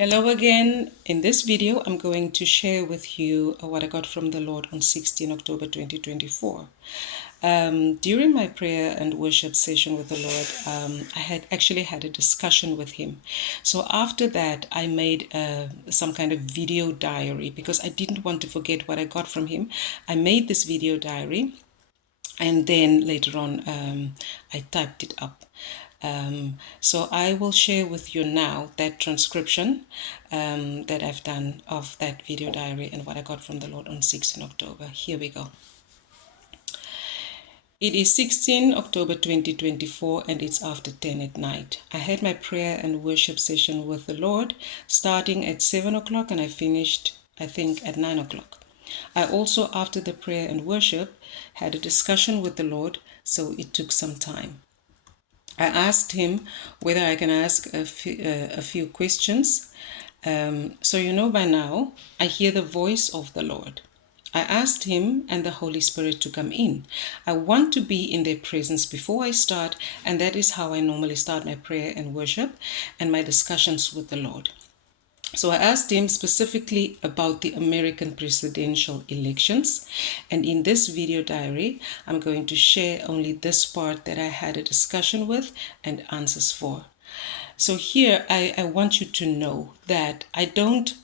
Hello again. In this video, I'm going to share with you what I got from the Lord on 16 October 2024. During my prayer and worship session with the Lord, I had actually had a discussion with Him. So after that, I made some kind of video diary because I didn't want to forget what I got from Him. I made this video diary and then later on I typed it up. So I will share with you now that transcription that I've done of that video diary and what I got from the Lord on 16 October. Here we go. It is 16 October 2024 and it's after 10 at night. I had my prayer and worship session with the Lord starting at 7 o'clock and I finished, I think, at 9 o'clock. I also, after the prayer and worship, had a discussion with the Lord, so it took some time. I asked Him whether I can ask a few questions. So you know by now, I hear the voice of the Lord. I asked Him and the Holy Spirit to come in. I want to be in their presence before I start, and that is how I normally start my prayer and worship and my discussions with the Lord. So I asked him specifically about the American presidential elections. And in this video diary, I'm going to share only this part that I had a discussion with and answers for. So here, I want you to know that I don't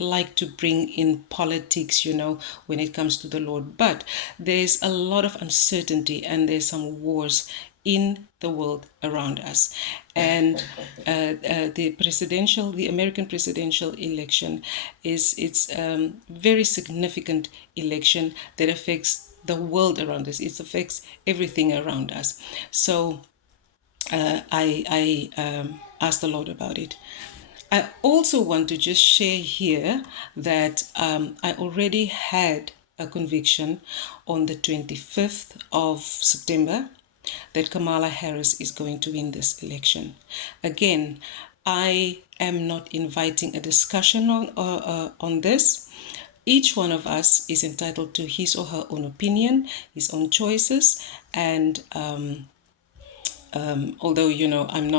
like to bring in politics, when it comes to the Lord. But there's a lot of uncertainty and there's some wars in the world around us. And the American presidential election it's very significant election that affects the world around us. It affects everything around us. So I asked the Lord about it. I also want to just share here that I already had a conviction on the 25th of September that Kamala Harris is going to win this election. Again, I am not inviting a discussion on this. Each one of us is entitled to his or her own opinion, his own choices, and although I'm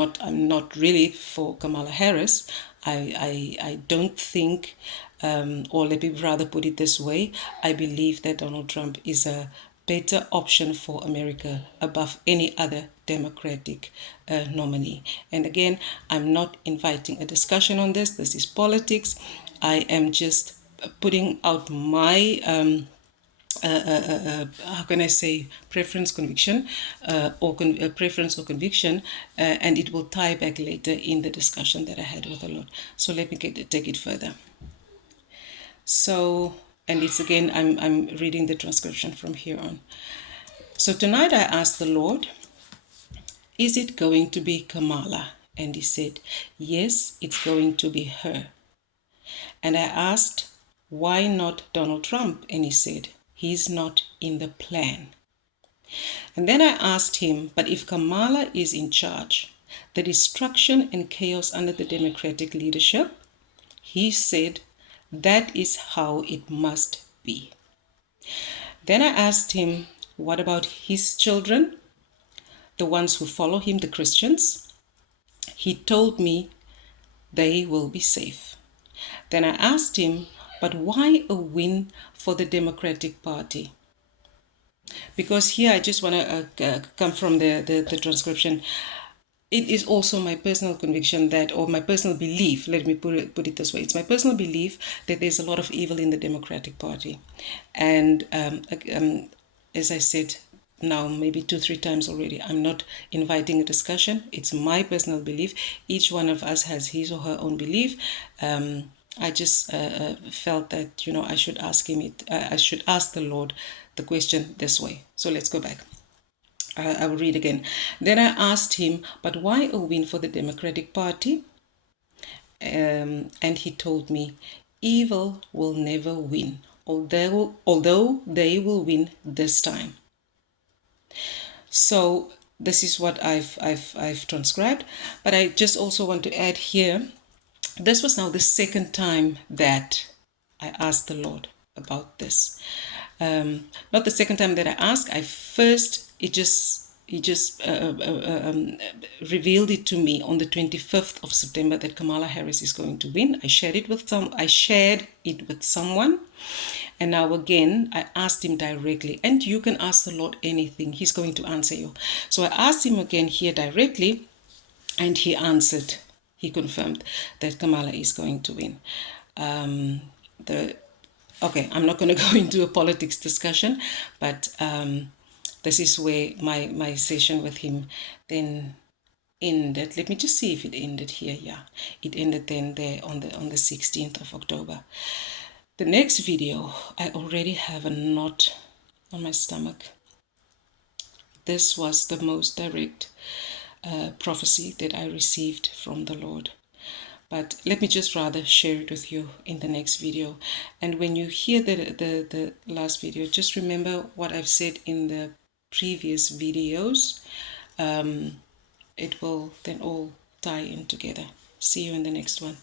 not really for Kamala Harris. I don't think, or let me rather put it this way, I believe that Donald Trump is a better option for America above any other Democratic nominee. And again, I'm not inviting a discussion on this. This is politics. I am just putting out my how can I say, preference, conviction, preference or conviction, and it will tie back later in the discussion that I had with the Lord. So let me take it further. So, and it's again, I'm reading the transcription from here on. So tonight I asked the Lord, is it going to be Kamala? And He said, yes, it's going to be her. And I asked, why not Donald Trump? And He said, he's not in the plan. And then I asked him, but if Kamala is in charge, the destruction and chaos under the Democratic leadership, he said, that is how it must be. Then I asked him, what about his children, the ones who follow him, the Christians? He told me they will be safe. Then I asked him, but why a win for the Democratic Party? Because here I just want to come from the transcription. It is also my personal conviction that, or my personal belief, let me put it this way, it's my personal belief that there's a lot of evil in the Democratic Party. And as I said now maybe 2-3 times already, I'm not inviting a discussion. It's my personal belief. Each one of us has his or her own belief. I just felt that I should ask him I should ask the Lord the question this way. So let's go back. I will read again. Then I asked him, but why a win for the Democratic Party? And he told me, evil will never win, although they will win this time. So this is what I've transcribed. But I just also want to add here, this was now the second time that I asked the Lord about this. Not the second time that I asked. It just he just revealed it to me on the 25th of September that Kamala Harris is going to win. I shared it with someone, and now again I asked him directly, and you can ask the Lord anything, he's going to answer you. So I asked him again here directly, and he answered, he confirmed that Kamala is going to win. Okay, I'm not going to go into a politics discussion, but this is where my session with him then ended. Let me just see if it ended here. Yeah, it ended then there on the 16th of October. The next video, I already have a knot on my stomach. This was the most direct prophecy that I received from the Lord. But let me just rather share it with you in the next video. And when you hear the last video, just remember what I've said in the previous videos. It will then all tie in together. See you in the next one.